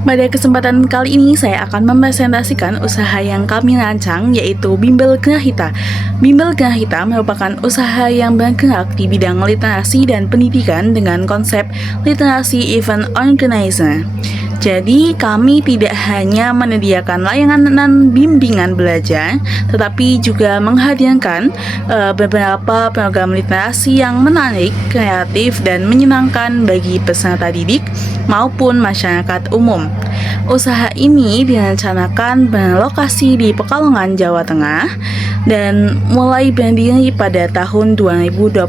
Pada kesempatan kali ini saya akan mempresentasikan usaha yang kami rancang, yaitu Bimbel Grahita. Bimbel Grahita merupakan usaha yang bergerak di bidang literasi dan pendidikan dengan konsep literasi event organizer. Jadi kami tidak hanya menyediakan layanan bimbingan belajar, tetapi juga menghadirkan beberapa program literasi yang menarik, kreatif, dan menyenangkan bagi peserta didik maupun masyarakat umum. Usaha ini direncanakan berlokasi di Pekalongan, Jawa Tengah, dan mulai berdiri pada tahun 2026.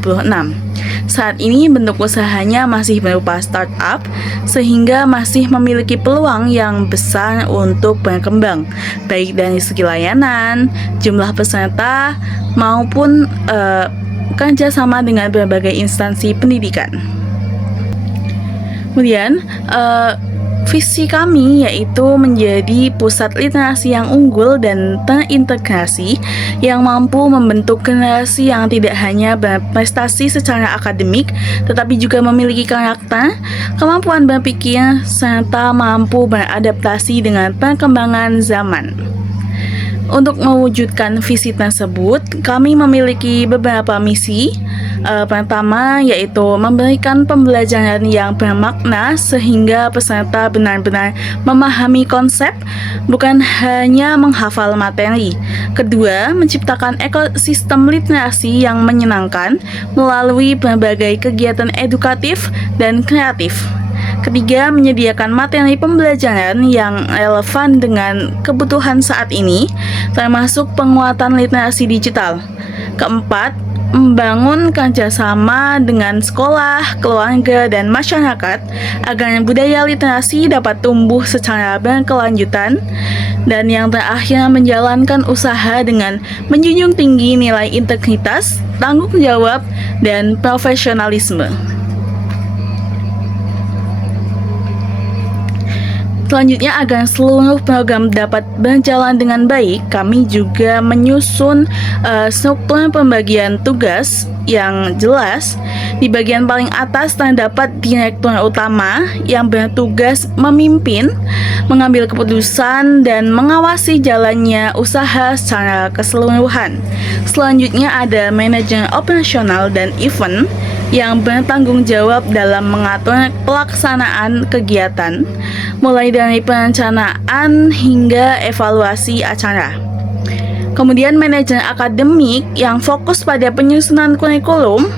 Saat ini bentuk usahanya masih berupa startup, sehingga masih memiliki peluang yang besar untuk berkembang, baik dari segi layanan, jumlah peserta, maupun kerjasama dengan berbagai instansi pendidikan. Kemudian, visi kami yaitu menjadi pusat literasi yang unggul dan terintegrasi yang mampu membentuk generasi yang tidak hanya berprestasi secara akademik, tetapi juga memiliki karakter, kemampuan berpikir, serta mampu beradaptasi dengan perkembangan zaman. Untuk mewujudkan visi tersebut, kami memiliki beberapa misi. Pertama, yaitu memberikan pembelajaran yang bermakna sehingga peserta benar-benar memahami konsep, bukan hanya menghafal materi. Kedua, menciptakan ekosistem literasi yang menyenangkan melalui berbagai kegiatan edukatif dan kreatif. Ketiga, menyediakan materi pembelajaran yang relevan dengan kebutuhan saat ini, termasuk penguatan literasi digital. Keempat, membangun kerjasama dengan sekolah, keluarga, dan masyarakat agar budaya literasi dapat tumbuh secara berkelanjutan. Dan yang terakhir, menjalankan usaha dengan menjunjung tinggi nilai integritas, tanggung jawab, dan profesionalisme. Selanjutnya, agar seluruh program dapat berjalan dengan baik, kami juga menyusun struktur pembagian tugas yang jelas. Di bagian paling atas terdapat direktur utama yang bertugas memimpin, mengambil keputusan, dan mengawasi jalannya usaha secara keseluruhan. Selanjutnya ada manajer operasional dan event yang bertanggung jawab dalam mengatur pelaksanaan kegiatan, mulai dari perencanaan hingga evaluasi acara. Kemudian manajer akademik yang fokus pada penyusunan kurikulum,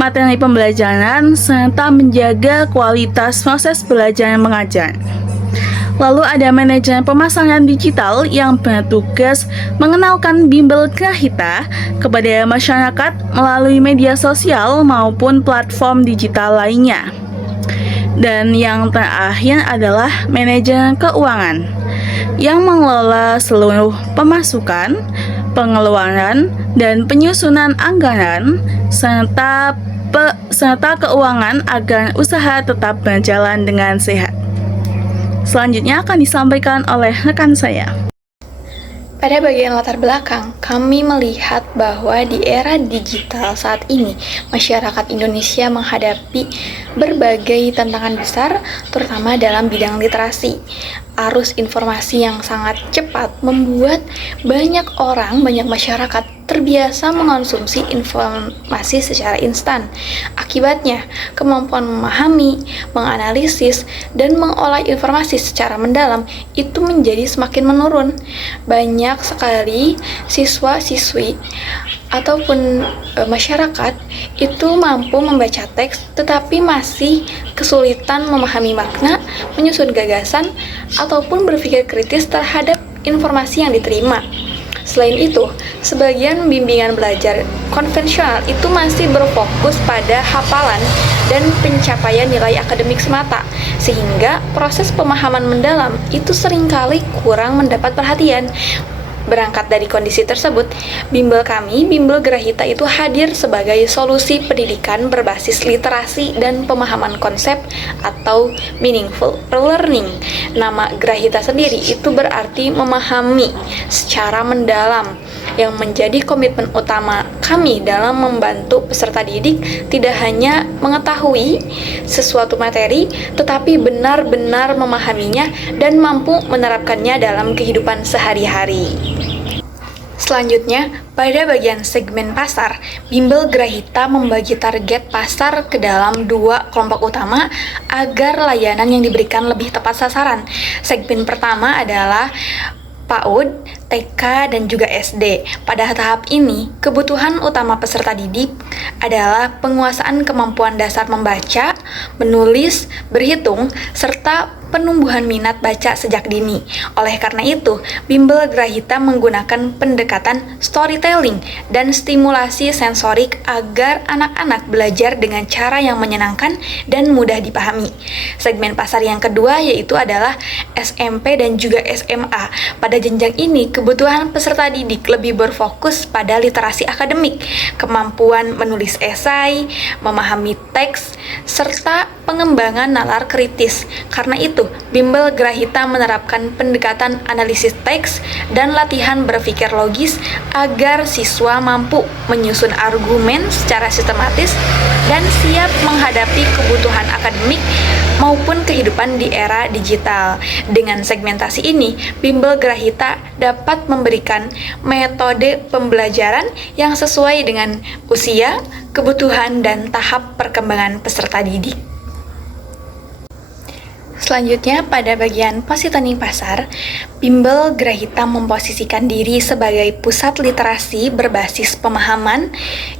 materi pembelajaran, serta menjaga kualitas proses belajar mengajar. Lalu ada manajer pemasaran digital yang bertugas mengenalkan Bimbel Grahita kepada masyarakat melalui media sosial maupun platform digital lainnya. Dan yang terakhir adalah manajer keuangan yang mengelola seluruh pemasukan, pengeluaran, dan penyusunan anggaran serta keuangan agar usaha tetap berjalan dengan sehat. Selanjutnya akan disampaikan oleh rekan saya. Pada bagian latar belakang, kami melihat bahwa di era digital saat ini, masyarakat Indonesia menghadapi berbagai tantangan besar, terutama dalam bidang literasi. Arus informasi yang sangat cepat membuat banyak masyarakat terbiasa mengonsumsi informasi secara instan. Akibatnya, kemampuan memahami, menganalisis, dan mengolah informasi secara mendalam itu menjadi semakin menurun. Banyak sekali siswa-siswi ataupun masyarakat itu mampu membaca teks tetapi masih kesulitan memahami makna, menyusun gagasan, ataupun berpikir kritis terhadap informasi yang diterima. Selain itu, sebagian bimbingan belajar konvensional itu masih berfokus pada hafalan dan pencapaian nilai akademik semata, sehingga proses pemahaman mendalam itu seringkali kurang mendapat perhatian. Berangkat dari kondisi tersebut, bimbel kami, Bimbel Grahita itu hadir sebagai solusi pendidikan berbasis literasi dan pemahaman konsep atau meaningful learning. Nama Grahita sendiri itu berarti memahami secara mendalam. yang menjadi komitmen utama kami dalam membantu peserta didik tidak hanya mengetahui sesuatu materi, tetapi benar-benar memahaminya dan mampu menerapkannya dalam kehidupan sehari-hari. Selanjutnya, pada bagian segmen pasar, Bimbel Grahita membagi target pasar ke dalam dua kelompok utama agar layanan yang diberikan lebih tepat sasaran. Segmen pertama adalah PAUD, TK, dan juga SD. Pada tahap ini, kebutuhan utama peserta didik adalah penguasaan kemampuan dasar membaca, menulis, berhitung, serta penumbuhan minat baca sejak dini. Oleh karena itu, Bimbel Grahita menggunakan pendekatan storytelling dan stimulasi sensorik agar anak-anak belajar dengan cara yang menyenangkan dan mudah dipahami. Segmen pasar yang kedua yaitu adalah SMP dan juga SMA. Pada jenjang ini, kebutuhan peserta didik lebih berfokus pada literasi akademik, kemampuan menulis esai, memahami teks, serta pengembangan nalar kritis. Karena itu, Bimbel Grahita menerapkan pendekatan analisis teks dan latihan berpikir logis agar siswa mampu menyusun argumen secara sistematis dan siap menghadapi kebutuhan akademik maupun kehidupan di era digital. Dengan segmentasi ini, Bimbel Grahita dapat memberikan metode pembelajaran yang sesuai dengan usia, kebutuhan, dan tahap perkembangan peserta didik. Selanjutnya, pada bagian positioning pasar, Bimbel Grahita memposisikan diri sebagai pusat literasi berbasis pemahaman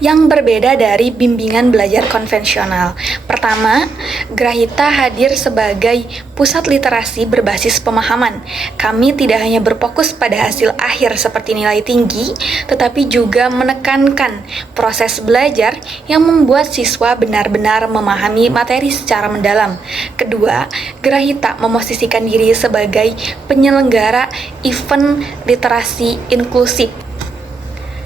yang berbeda dari bimbingan belajar konvensional. Pertama, Grahita hadir sebagai pusat literasi berbasis pemahaman. Kami tidak hanya berfokus pada hasil akhir seperti nilai tinggi, tetapi juga menekankan proses belajar yang membuat siswa benar-benar memahami materi secara mendalam. Kedua, Grahita memosisikan diri sebagai penyelenggara event literasi inklusif.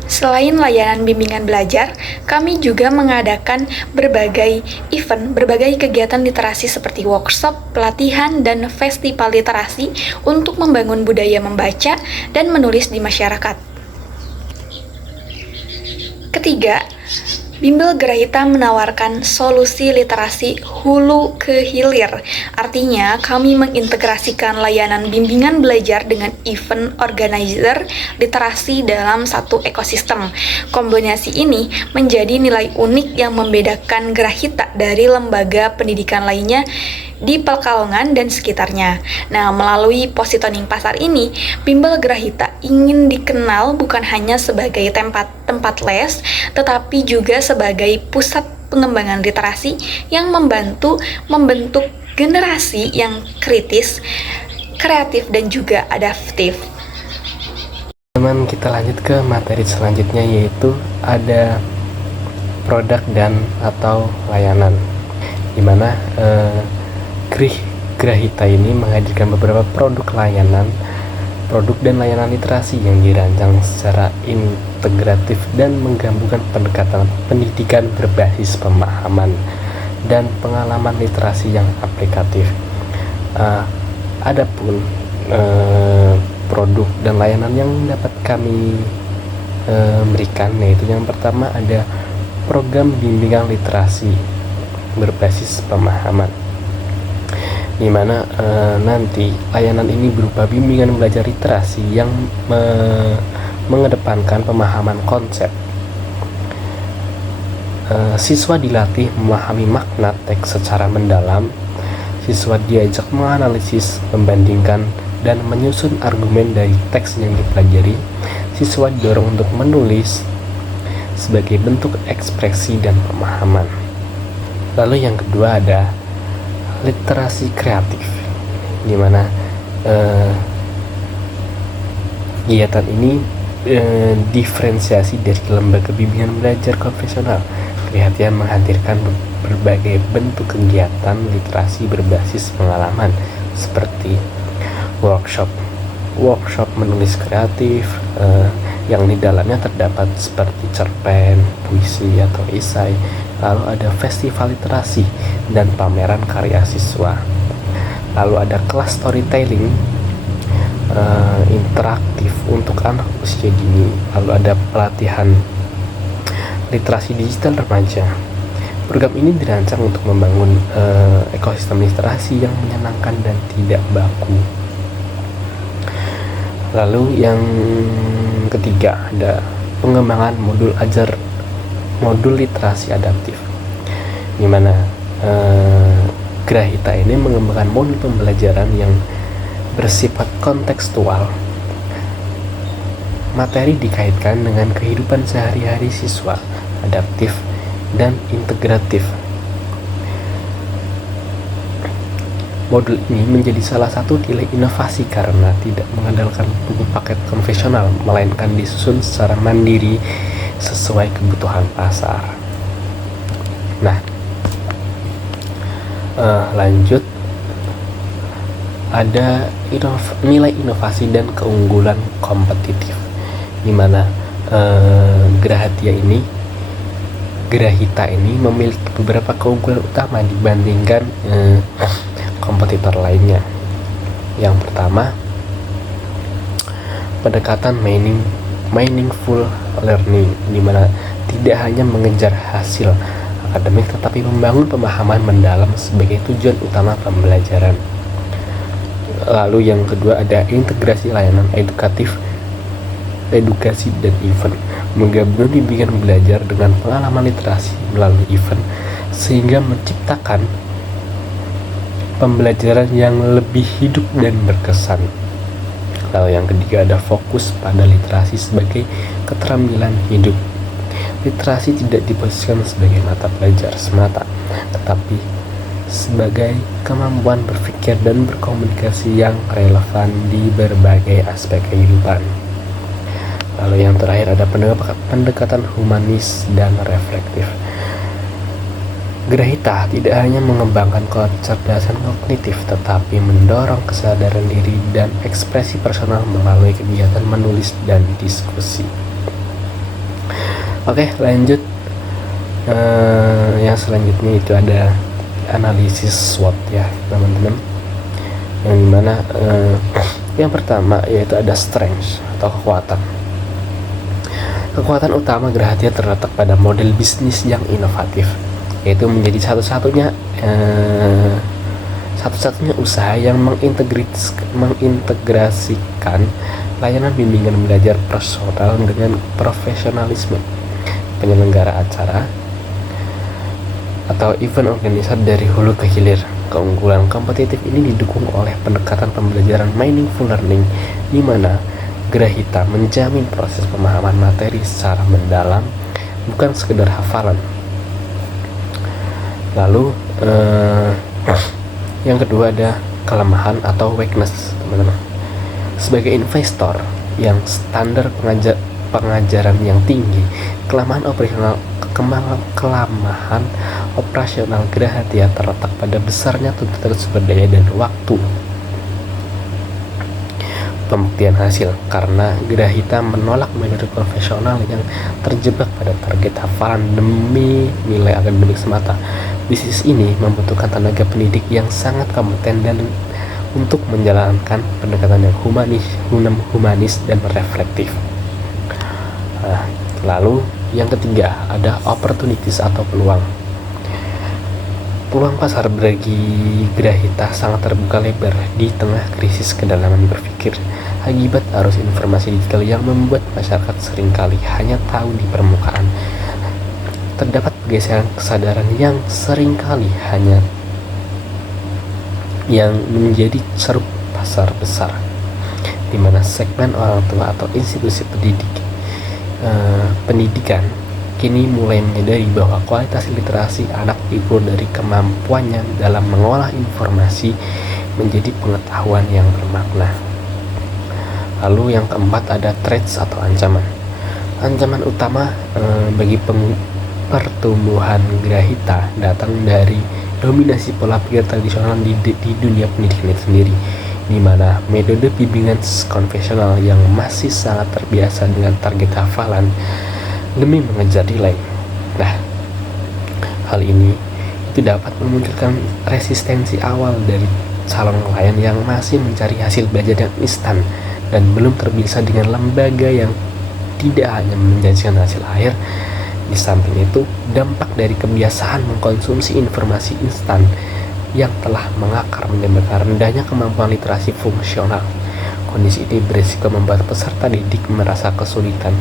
Selain layanan bimbingan belajar, kami juga mengadakan berbagai event, berbagai kegiatan literasi seperti workshop, pelatihan, dan festival literasi untuk membangun budaya membaca dan menulis di masyarakat. Ketiga, Bimbel Grahita menawarkan solusi literasi hulu ke hilir. Artinya, kami mengintegrasikan layanan bimbingan belajar dengan event organizer literasi dalam satu ekosistem. Kombinasi ini menjadi nilai unik yang membedakan Grahita dari lembaga pendidikan lainnya di Pekalongan dan sekitarnya. Nah, melalui positioning pasar ini, Bimbel Grahita ingin dikenal bukan hanya sebagai tempat les, tetapi juga sebagai pusat pengembangan literasi yang membantu membentuk generasi yang kritis, kreatif, dan juga adaptif. Teman, kita lanjut ke materi selanjutnya, yaitu ada produk dan atau layanan, dimana Grahita ini menghadirkan beberapa produk dan layanan literasi yang dirancang secara integratif dan menggabungkan pendekatan pendidikan berbasis pemahaman dan pengalaman literasi yang aplikatif. Adapun produk dan layanan yang dapat kami berikan, yaitu yang pertama ada program bimbingan literasi berbasis pemahaman, di mana nanti layanan ini berupa bimbingan belajar literasi yang mengedepankan pemahaman konsep. Siswa dilatih memahami makna teks secara mendalam. Siswa diajak menganalisis, membandingkan, dan menyusun argumen dari teks yang dipelajari. Siswa didorong untuk menulis sebagai bentuk ekspresi dan pemahaman. Lalu yang kedua ada literasi kreatif, di mana kegiatan ini diferensiasi dari lembaga bimbingan belajar konvensional. Grahita menghadirkan berbagai bentuk kegiatan literasi berbasis pengalaman seperti workshop menulis kreatif, yang di dalamnya terdapat seperti cerpen, puisi atau esai. Lalu ada festival literasi dan pameran karya siswa. Lalu ada kelas storytelling, interaktif untuk anak usia dini. Lalu ada pelatihan literasi digital remaja. Program ini dirancang untuk membangun ekosistem literasi yang menyenangkan dan tidak baku. Lalu yang ketiga ada pengembangan modul literasi adaptif, di mana Grahita ini mengembangkan modul pembelajaran yang bersifat kontekstual. Materi dikaitkan dengan kehidupan sehari-hari siswa, adaptif dan integratif. Modul ini menjadi salah satu nilai inovasi karena tidak mengandalkan buku paket konvensional, melainkan disusun secara mandiri sesuai kebutuhan pasar. Nah, lanjut, ada nilai inovasi dan keunggulan kompetitif, di mana Grahita ini memiliki beberapa keunggulan utama dibandingkan kompetitor lainnya. Yang pertama, pendekatan meaningful learning, di mana tidak hanya mengejar hasil akademik tetapi membangun pemahaman mendalam sebagai tujuan utama pembelajaran. Lalu yang kedua ada integrasi layanan edukasi dan event, menggabungkan bimbingan belajar dengan pengalaman literasi melalui event sehingga menciptakan pembelajaran yang lebih hidup dan berkesan. Lalu yang ketiga ada fokus pada literasi sebagai keterampilan hidup. Literasi tidak diposisikan sebagai mata belajar semata, tetapi sebagai kemampuan berpikir dan berkomunikasi yang relevan di berbagai aspek kehidupan. Lalu yang terakhir ada pendekatan humanis dan reflektif. Grahita tidak hanya mengembangkan kecerdasan kognitif, tetapi mendorong kesadaran diri dan ekspresi personal melalui kegiatan menulis dan diskusi. Oke, lanjut. Yang selanjutnya itu ada analisis SWOT ya, teman-teman. Yang dimana yang pertama yaitu ada strength atau kekuatan. Kekuatan utama Grahita terletak pada model bisnis yang inovatif, yaitu menjadi satu-satunya usaha yang mengintegrasikan layanan bimbingan belajar personal dengan profesionalisme. Penyelenggara acara atau event organizer dari hulu ke hilir. Keunggulan kompetitif ini didukung oleh pendekatan pembelajaran meaningful learning, di mana Grahita menjamin proses pemahaman materi secara mendalam, bukan sekedar hafalan. Lalu yang kedua ada kelemahan atau weakness, teman-teman. Sebagai investor yang standar pengajaran yang tinggi, kelemahan operasional Grahita terletak pada besarnya tuntutan sumber daya dan waktu pembuktian hasil, karena Grahita menolak metode konvensional yang terjebak pada target hafalan demi nilai akademik semata. Bisnis ini membutuhkan tenaga pendidik yang sangat kompeten dan untuk menjalankan pendekatan yang humanis dan reflektif. Lalu yang ketiga ada opportunities atau peluang. Peluang pasar bagi Grahita sangat terbuka lebar di tengah krisis kedalaman berpikir akibat arus informasi digital yang membuat masyarakat seringkali hanya tahu di permukaan. Terdapat pergeseran kesadaran yang seringkali hanya yang menjadi ceruk pasar besar, di mana segmen orang tua atau institusi pendidikan kini mulai menyadari bahwa kualitas literasi anak diukur dari kemampuannya dalam mengolah informasi menjadi pengetahuan yang bermakna. Lalu yang keempat ada threats atau ancaman. Ancaman utama bagi pertumbuhan Grahita datang dari dominasi pola pikir tradisional di dunia pendidikan itu sendiri, di mana metode bimbingan konvensional yang masih sangat terbiasa dengan target hafalan demi mengejar nilai. Nah, hal ini itu dapat memunculkan resistensi awal dari calon klien yang masih mencari hasil belajar yang instan dan belum terbiasa dengan lembaga yang tidak hanya menjanjikan hasil akhir. Di samping itu, dampak dari kebiasaan mengkonsumsi informasi instan yang telah mengakar menyebabkan rendahnya kemampuan literasi fungsional. Kondisi ini berisiko membuat peserta didik merasa kesulitan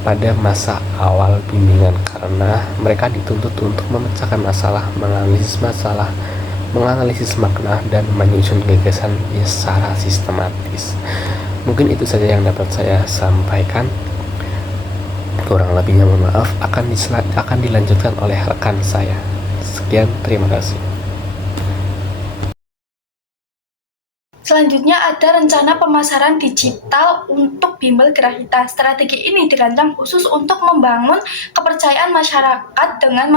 pada masa awal bimbingan karena mereka dituntut untuk memecahkan masalah, menganalisis makna, dan menyusun gagasan secara sistematis. Mungkin itu saja yang dapat saya sampaikan. Kurang lebihnya mohon maaf, akan dilanjutkan oleh rekan saya. Sekian, terima kasih. Selanjutnya ada rencana pemasaran digital untuk Bimbel Grahita. Strategi ini dirancang khusus untuk membangun kepercayaan masyarakat dengan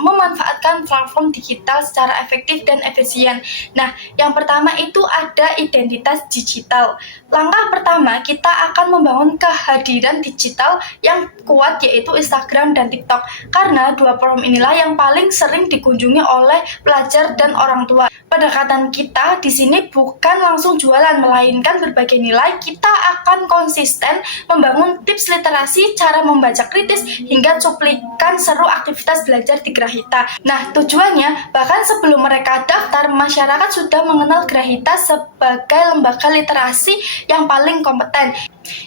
memanfaatkan platform digital secara efektif dan efisien. Nah, yang pertama itu ada identitas digital. Langkah pertama, kita akan membangun kehadiran digital yang kuat yaitu Instagram dan TikTok. Karena dua platform inilah yang paling sering dikunjungi oleh pelajar dan orang tua. Pendekatan kita di sini bukan langsung jualan, melainkan berbagai nilai. Kita akan konsisten membangun tips literasi, cara membaca kritis, hingga cuplikan seru aktivitas belajar di Grahita. Nah, tujuannya, bahkan sebelum mereka daftar, masyarakat sudah mengenal Grahita sebagai lembaga literasi yang paling kompeten.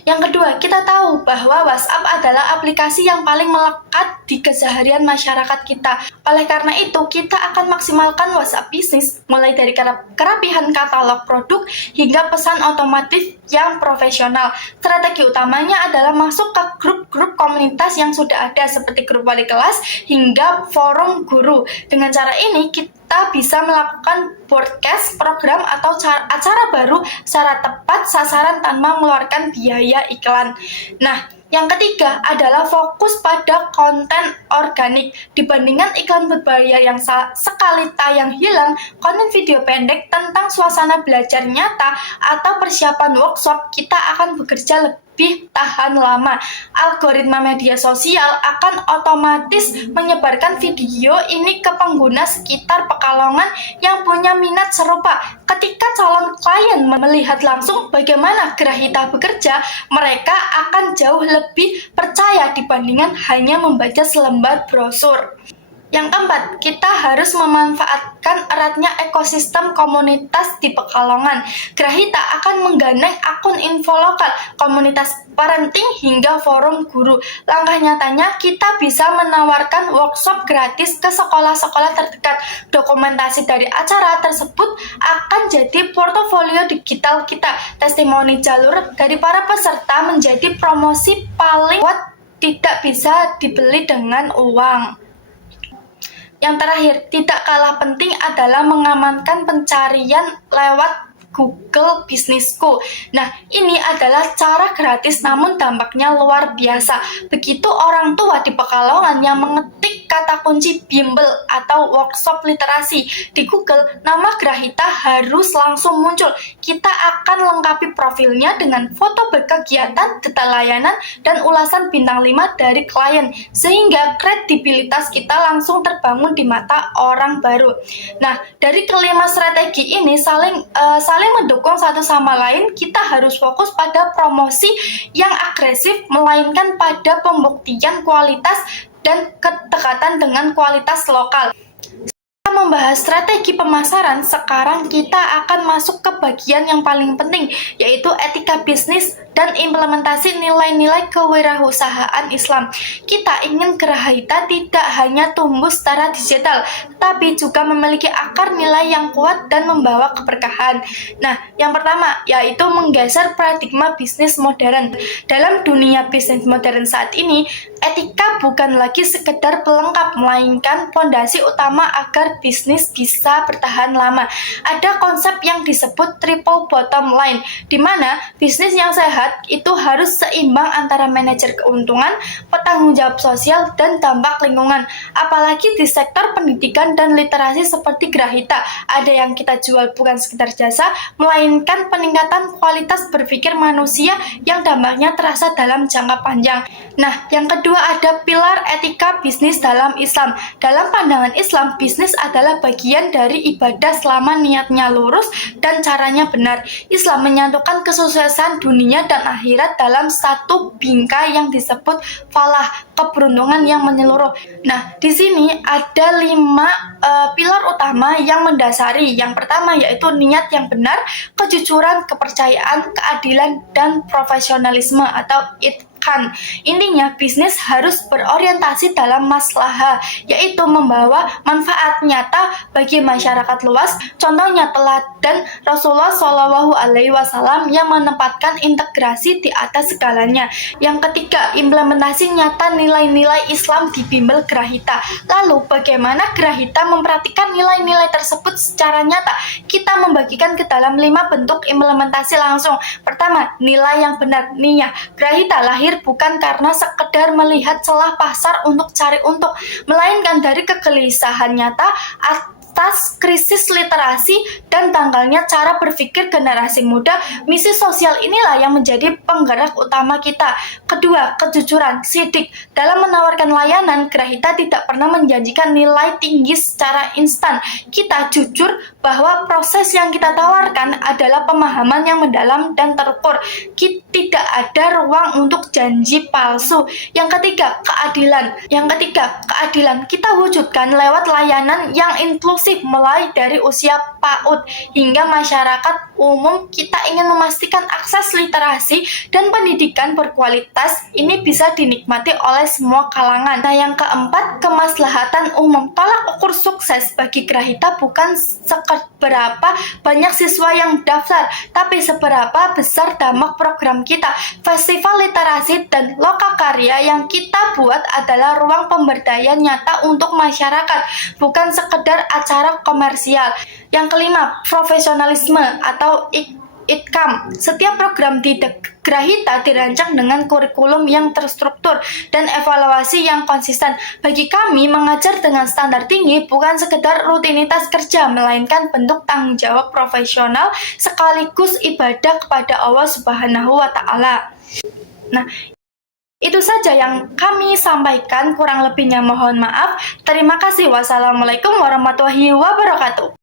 Yang kedua, kita tahu bahwa WhatsApp adalah aplikasi yang paling melekat di keseharian masyarakat kita. Oleh karena itu, kita akan maksimalkan WhatsApp bisnis, mulai dari kerapihan katalog produk hingga pesan otomatis yang profesional. Strategi utamanya adalah masuk ke grup-grup komunitas yang sudah ada, seperti grup wali kelas hingga forum guru. Dengan cara ini, kita bisa melakukan broadcast program atau acara baru secara tepat sasaran tanpa mengeluarkan biaya iklan. Nah, yang ketiga adalah fokus pada konten organik. Dibandingkan iklan berbayar yang sekali tayang hilang, konten video pendek tentang suasana belajar nyata atau persiapan workshop, kita akan bekerja lebih tahan lama. Algoritma media sosial akan otomatis menyebarkan video ini ke pengguna sekitar Pekalongan yang punya minat serupa. Ketika calon klien melihat langsung bagaimana Grahita bekerja, mereka akan jauh lebih percaya dibandingkan hanya membaca selembar brosur. Yang keempat, kita harus memanfaatkan eratnya ekosistem komunitas di Pekalongan. Grahita akan menggandeng akun info lokal, komunitas parenting, hingga forum guru. Langkah nyatanya, kita bisa menawarkan workshop gratis ke sekolah-sekolah terdekat. Dokumentasi dari acara tersebut akan jadi portofolio digital kita. Testimoni jalur dari para peserta menjadi promosi paling kuat, tidak bisa dibeli dengan uang. Yang terakhir, tidak kalah penting adalah mengamankan pencarian lewat Google Bisnisku. Nah, ini adalah cara gratis namun dampaknya luar biasa. Begitu orang tua di Pekalongan yang mengetik kata kunci bimbel atau workshop literasi di Google, nama Grahita harus langsung muncul. Kita akan lengkapi profilnya dengan foto berkegiatan, detail layanan, dan ulasan bintang 5 dari klien, sehingga kredibilitas kita langsung terbangun di mata orang baru. Nah, dari kelima strategi ini saling mendukung satu sama lain. Kita harus fokus pada promosi yang agresif, melainkan pada pembuktian kualitas dan kedekatan dengan kualitas lokal. Kita membahas strategi pemasaran, sekarang kita akan masuk ke bagian yang paling penting, yaitu etika bisnis dan implementasi nilai-nilai kewirausahaan Islam. Kita ingin Grahita tidak hanya tumbuh secara digital, tapi juga memiliki akar nilai yang kuat dan membawa keberkahan. Nah, yang pertama yaitu menggeser paradigma bisnis modern. Dalam dunia bisnis modern saat ini, etika bukan lagi sekedar pelengkap, melainkan fondasi utama agar bisnis bisa bertahan lama. Ada konsep yang disebut triple bottom line, di mana bisnis yang sehat itu harus seimbang antara manajer keuntungan, petanggung jawab sosial, dan dampak lingkungan. Apalagi di sektor pendidikan pendidikan dan literasi seperti Grahita. Ada yang kita jual bukan sekedar jasa, melainkan peningkatan kualitas berpikir manusia yang dampaknya terasa dalam jangka panjang. Nah, yang kedua ada pilar etika bisnis dalam Islam. Dalam pandangan Islam, bisnis adalah bagian dari ibadah selama niatnya lurus dan caranya benar. Islam menyatukan kesuksesan dunia dan akhirat dalam satu bingkai yang disebut falah, keberuntungan yang menyeluruh. Nah, di sini ada 5 pilar utama yang mendasari. Yang pertama yaitu niat yang benar, kejujuran, kepercayaan, keadilan, dan profesionalisme atau kan. Intinya, bisnis harus berorientasi dalam maslahah, yaitu membawa manfaat nyata bagi masyarakat luas. Contohnya teladan Rasulullah Shallallahu Alaihi Wasallam yang menempatkan integrasi di atas segalanya. Yang ketiga, implementasi nyata nilai-nilai Islam di bimbel Grahita. Lalu, bagaimana Grahita memperhatikan nilai-nilai tersebut secara nyata? Kita membagikan ke dalam 5 bentuk implementasi langsung. Pertama, nilai yang benar, niyah. Grahita lahir bukan karena sekedar melihat celah pasar untuk cari untung, melainkan dari kegelisahan nyata atas krisis literasi dan tanggalnya cara berpikir generasi muda. Misi sosial inilah yang menjadi penggerak utama kita. Kedua, kejujuran, sidik. Dalam menawarkan layanan, Grahita tidak pernah menjanjikan nilai tinggi secara instan. Kita jujur bahwa proses yang kita tawarkan adalah pemahaman yang mendalam dan terukur. Tidak ada ruang untuk janji palsu. Yang ketiga, keadilan. Kita wujudkan lewat layanan yang inklusif mulai dari usia PAUD hingga masyarakat umum. Kita ingin memastikan akses literasi dan pendidikan berkualitas ini bisa dinikmati oleh semua kalangan. Nah, yang keempat, kemaslahatan umum. Tolak ukur sukses bagi Grahita bukan seberapa banyak siswa yang daftar, tapi seberapa besar dampak program kita. Festival literasi dan lokakarya yang kita buat adalah ruang pemberdayaan nyata untuk masyarakat, bukan sekedar acara komersial. Yang kelima, profesionalisme atau ITKAM. Setiap program di Grahita dirancang dengan kurikulum yang terstruktur dan evaluasi yang konsisten. Bagi kami, mengajar dengan standar tinggi bukan sekedar rutinitas kerja, melainkan bentuk tanggung jawab profesional sekaligus ibadah kepada Allah Subhanahu wa Ta'ala. Nah, itu saja yang kami sampaikan, kurang lebihnya mohon maaf. Terima kasih. Wassalamualaikum warahmatullahi wabarakatuh.